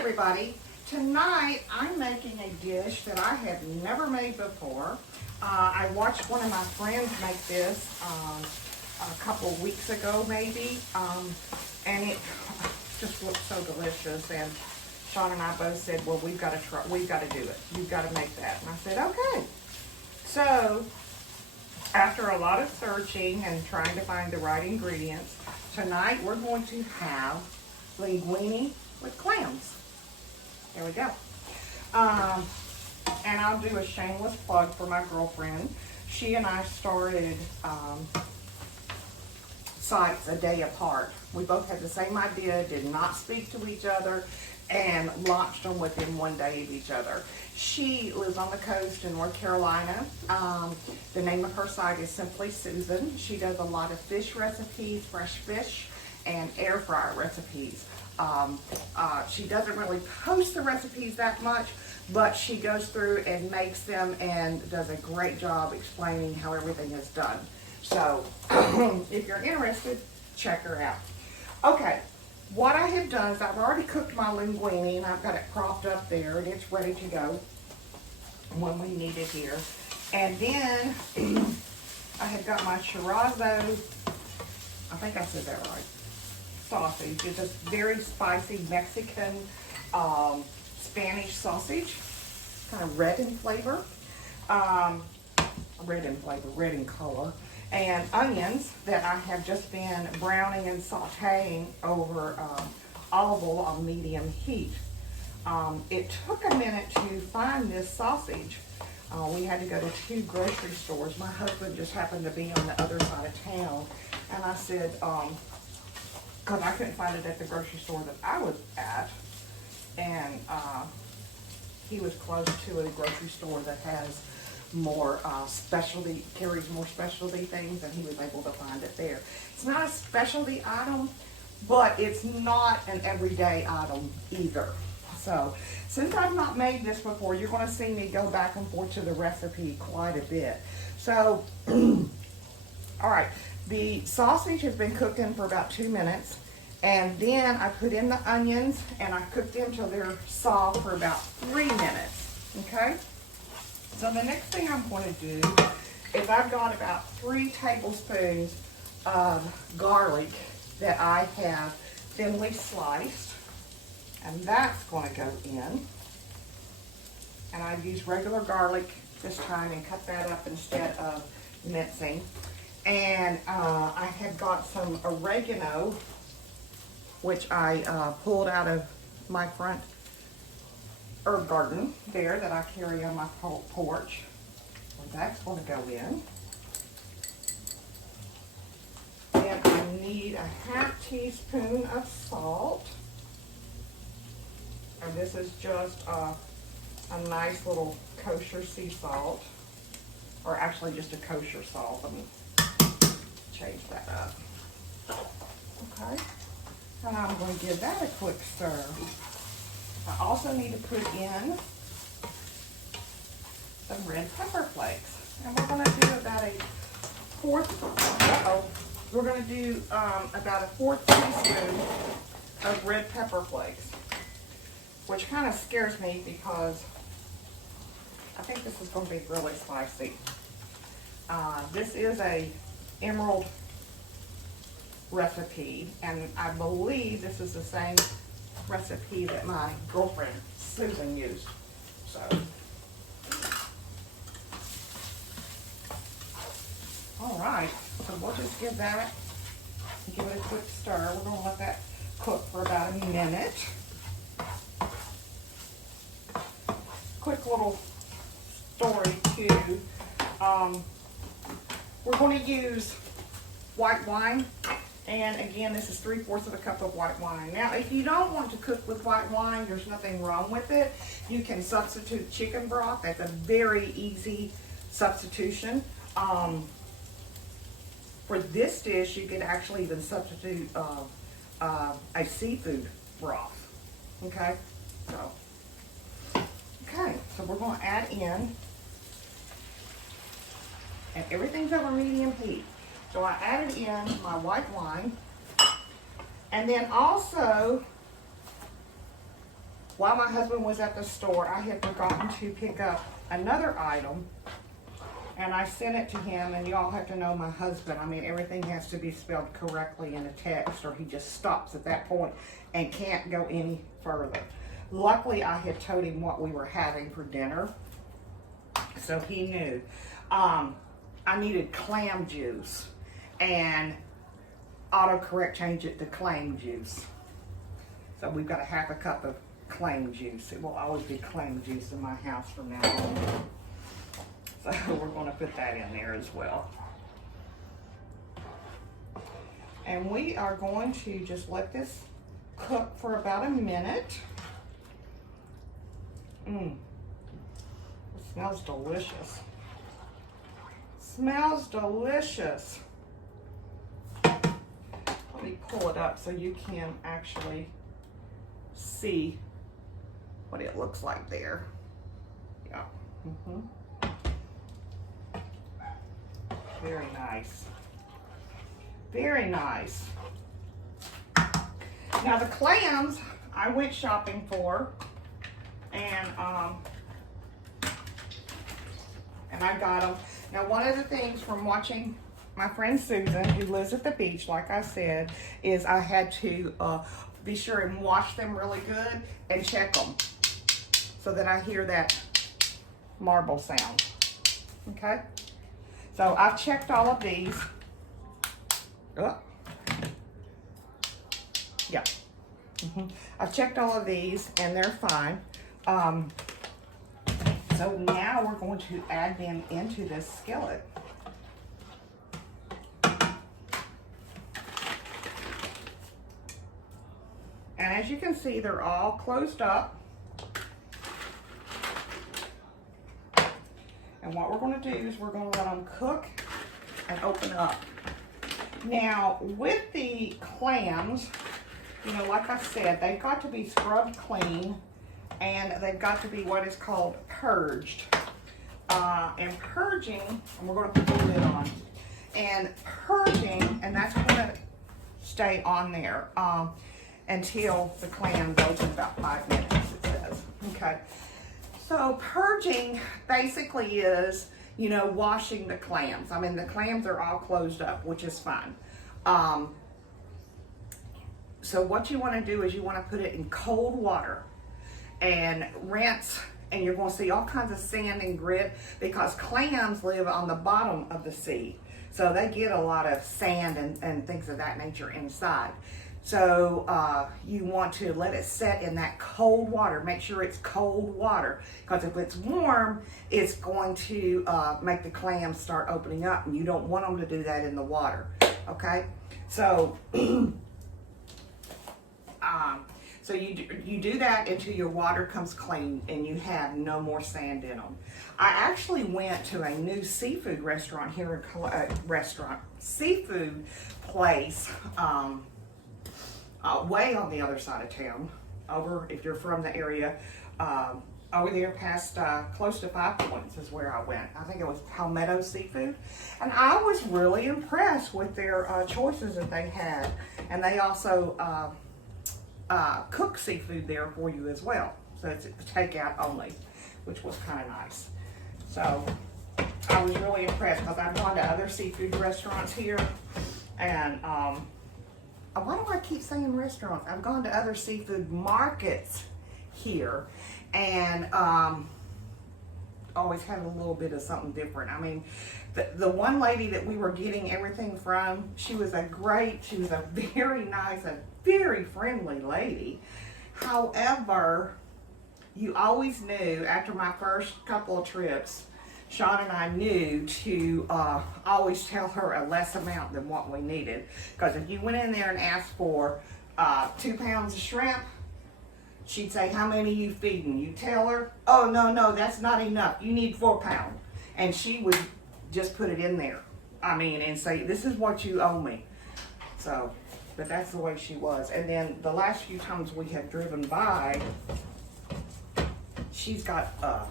everybody. Tonight I'm making a dish that I have never made before. I watched one of my friends make this a couple of weeks ago maybe, and it just looked so delicious, and Sean and I both said, well, we've got to do it. You've got to make that. And I said, okay. So after a lot of searching and trying to find the right ingredients, tonight we're going to have linguine with clams. There we go. And I'll do a shameless plug for my girlfriend. She and I started sites a day apart. We both had the same idea, did not speak to each other, and launched them within one day of each other. She lives on the coast in North Carolina. The name of her site is Simply Susan. She does a lot of fish recipes, fresh fish, and air fryer recipes. She doesn't really post the recipes that much, but she goes through and makes them and does a great job explaining how everything is done. So if you're interested, check her out. Okay, what I have done is I've already cooked my linguine and I've got it propped up there and it's ready to go when we need it here. And then I have got my chorizo, I think I said that right, sausage. It's a very spicy Mexican Spanish sausage, kind of red in flavor, red in color, and onions that I have just been browning and sauteing over olive oil on medium heat. It took a minute to find this sausage. We had to go to 2 grocery stores. My husband just happened to be on the other side of town, and I said, because I couldn't find it at the grocery store that I was at, and he was close to a grocery store that has more carries more specialty things, and he was able to find it there. It's not a specialty item, but it's not an everyday item either. So since I've not made this before, you're going to see me go back and forth to the recipe quite a bit. So all right, the sausage has been cooking for about 2 minutes, and then I put in the onions and I cooked them till they're soft for about 3 minutes. Okay, so the next thing I'm going to do is I've got about 3 tablespoons of garlic that I have thinly sliced, and that's going to go in. And I've used regular garlic this time and cut that up instead of mincing. And I have got some oregano, which I pulled out of my front herb garden there that I carry on my porch. So that's going to go in. Then I need a ½ teaspoon of salt. And this is just a nice little kosher sea salt, or actually just a kosher salt. Let me change that up. Okay, and I'm going to give that a quick stir. I also need to put in some red pepper flakes, and we're going to do about a fourth teaspoon of red pepper flakes, which kind of scares me because I think this is going to be really spicy. This is a emerald recipe, and I believe this is the same recipe that my girlfriend Susan used. So, all right, so we'll just give it a quick stir. We're going to let that cook for about a minute. Quick little story too. We're going to use white wine, and again, this is 3/4 of a cup of white wine. Now, if you don't want to cook with white wine, there's nothing wrong with it. You can substitute chicken broth. That's a very easy substitution. For this dish, you could actually even substitute a seafood broth. Okay, so we're going to add in, and everything's over medium heat. So I added in my white wine, and then also while my husband was at the store, I had forgotten to pick up another item, and I sent it to him, and y'all have to know my husband. I mean, everything has to be spelled correctly in a text, or he just stops at that point and can't go any further. Luckily, I had told him what we were having for dinner, so he knew. I needed clam juice, and autocorrect changed it to clam juice. So we've got a half a cup of clam juice. It will always be clam juice in my house from now on. So we're going to put that in there as well. And we are going to just let this cook for about a minute. It smells delicious. Smells delicious. Let me pull it up so you can actually see what it looks like there. Yeah. Very nice. Very nice. Now the clams I went shopping for, and I got them. Now one of the things from watching my friend Susan, who lives at the beach, like I said, is I had to be sure and wash them really good and check them so that I hear that marble sound. Okay? So I've checked all of these. Yeah. I've checked all of these and they're fine. So now we're going to add them into this skillet. And as you can see, they're all closed up. And what we're going to do is we're going to let them cook and open up. Now, with the clams, you know, like I said, they've got to be scrubbed clean, and they've got to be what is called purged. And purging, and we're going to put the lid on. And purging, and that's going to stay on there until the clam goes in about 5 minutes, it says. Okay. So purging basically is, you know, washing the clams. I mean, the clams are all closed up, which is fine. So what you want to do is you want to put it in cold water and rinse, and you're going to see all kinds of sand and grit because clams live on the bottom of the sea. So they get a lot of sand and things of that nature inside. So you want to let it set in that cold water. Make sure it's cold water, because if it's warm, it's going to make the clams start opening up, and you don't want them to do that in the water. Okay, so so you do that until your water comes clean and you have no more sand in them. I actually went to a new seafood restaurant here in seafood place. Way on the other side of town, over, if you're from the area, over there past close to 5 Points is where I went. I think it was Palmetto Seafood, and I was really impressed with their choices that they had, and they also cook seafood there for you as well, so it's takeout only, which was kind of nice. So I was really impressed because I've gone to other seafood restaurants here, and why do I keep saying restaurants? I've gone to other seafood markets here, and always had a little bit of something different. I mean, the one lady that we were getting everything from, she was a very nice, a very friendly lady. However, you always knew after my first couple of trips, Sean and I knew to always tell her a less amount than what we needed. Because if you went in there and asked for 2 pounds of shrimp, she'd say, how many are you feeding? You tell her, oh, no, that's not enough. You need 4 pounds. And she would just put it in there. I mean, and say, this is what you owe me. So, but that's the way she was. And then the last few times we have driven by, she's got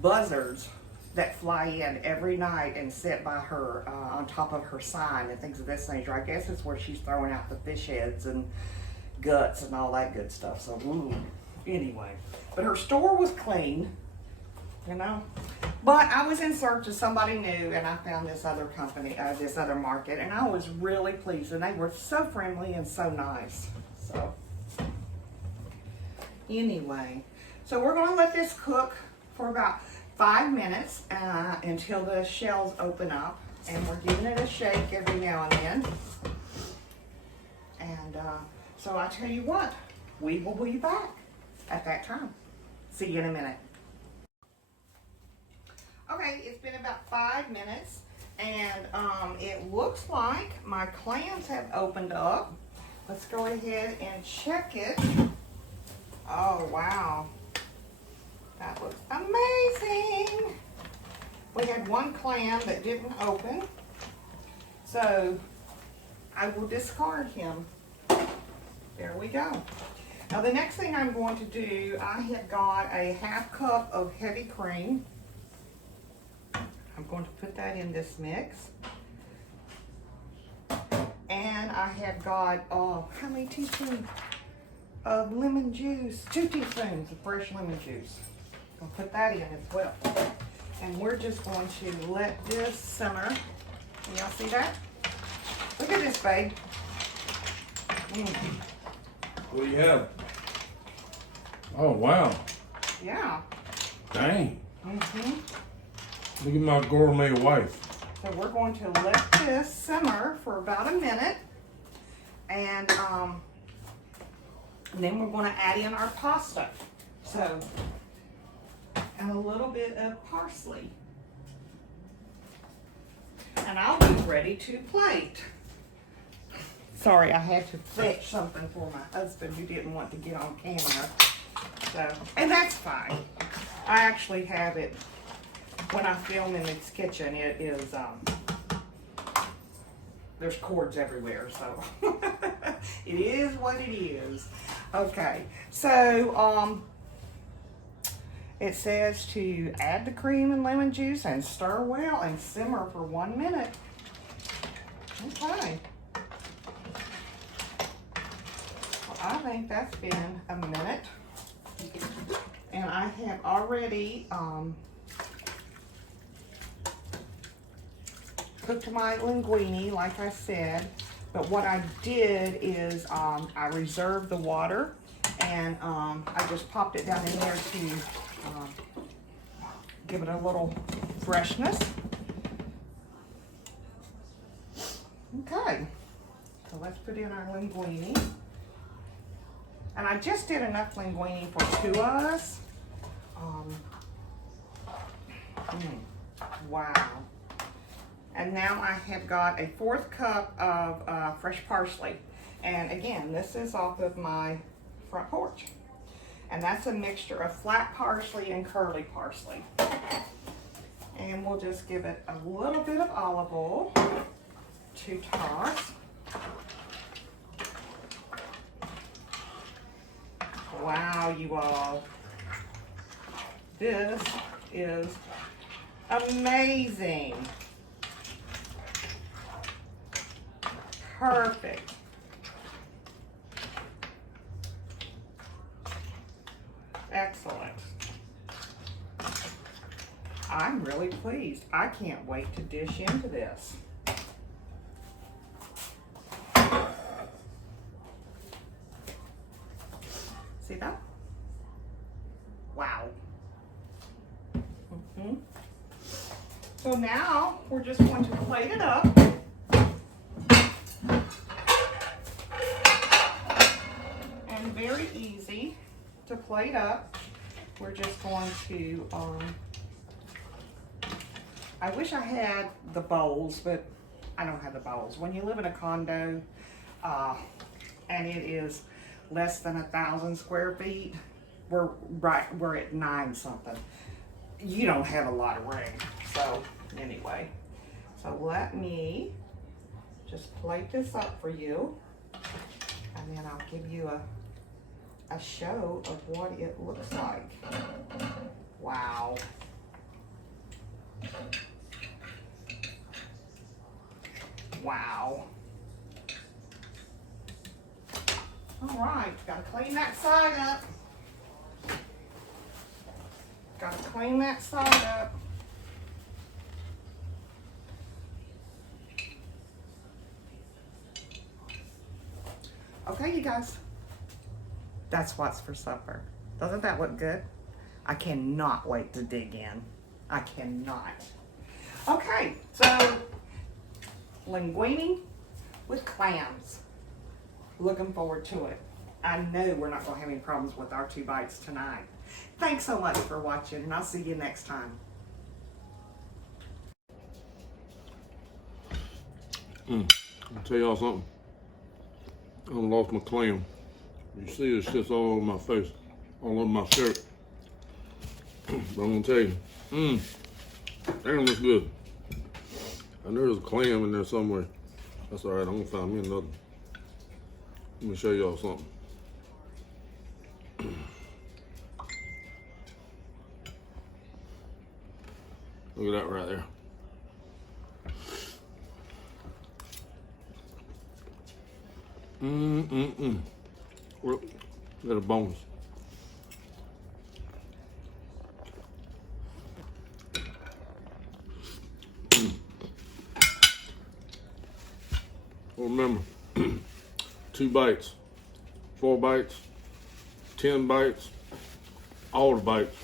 buzzards that fly in every night and sit by her on top of her sign and things of this nature. I guess it's where she's throwing out the fish heads and guts and all that good stuff. So, Anyway, but her store was clean, you know. But I was in search of somebody new, and I found this other company, this other market, and I was really pleased. And they were so friendly and so nice. So anyway, so we're going to let this cook for about 5 minutes until the shells open up, and we're giving it a shake every now and then. And so I tell you what, we will be back at that time. See you in a minute. Okay, it's been about 5 minutes, and it looks like my clams have opened up. Let's go ahead and check it. Oh, wow. That looks amazing. We had one clam that didn't open, so I will discard him. There we go. Now the next thing I'm going to do, I have got a 1/2 cup of heavy cream. I'm going to put that in this mix. And I have got, how many teaspoons of lemon juice? 2 teaspoons of fresh lemon juice. I'll put that in as well. And we're just going to let this simmer. Can y'all see that? Look at this, babe. What do you have? Oh, wow. Yeah. Dang. Look at my gourmet wife. So we're going to let this simmer for about a minute. And then we're going to add in our pasta. So, and a little bit of parsley. And I'll be ready to plate. Sorry, I had to fetch something for my husband who didn't want to get on camera. So, and that's fine. I actually have it when I film in this kitchen. It is, there's cords everywhere, so it is what it is. Okay, so it says to add the cream and lemon juice and stir well and simmer for 1 minute. Okay. Well, I think that's been a minute. And I have already cooked my linguine, like I said. But what I did is I reserved the water, and I just popped it down in there to give it a little freshness. Okay, so let's put in our linguine. And I just did enough linguine for 2 of us. Wow. And now I have got a 1/4 cup of fresh parsley. And again, this is off of my front porch. And that's a mixture of flat parsley and curly parsley. And we'll just give it a little bit of olive oil to toss. Wow, you all. This is amazing. Perfect. Excellent. I'm really pleased. I can't wait to dish into this. See that? Wow. So now we're just going to plate it up. And very easy to plate up. We're just going to, I wish I had the bowls, but I don't have the bowls. When you live in a condo, and it is less than 1,000 square feet, we're at 9 something. You don't have a lot of room. So anyway, so let me just plate this up for you, and then I'll give you a show of what it looks like. Wow. Wow. All right, gotta clean that side up. clean that side up. Okay, you guys, that's what's for supper. Doesn't that look good? I cannot wait to dig in. I cannot. Okay, so linguine with clams. Looking forward to it. I know we're not going to have any problems with our 2 bites tonight. Thanks so much for watching, and I'll see you next time. I'll tell y'all something. I lost my clam. You see this shit's all over my face, all over my shirt. But I'm gonna tell you, damn, that's good. I know there's a clam in there somewhere. That's all right, I'm gonna find me another. Let me show y'all something. Look at that right there. Look at the bones. Well, remember, 2 bites, 4 bites, 10 bites, all the bites.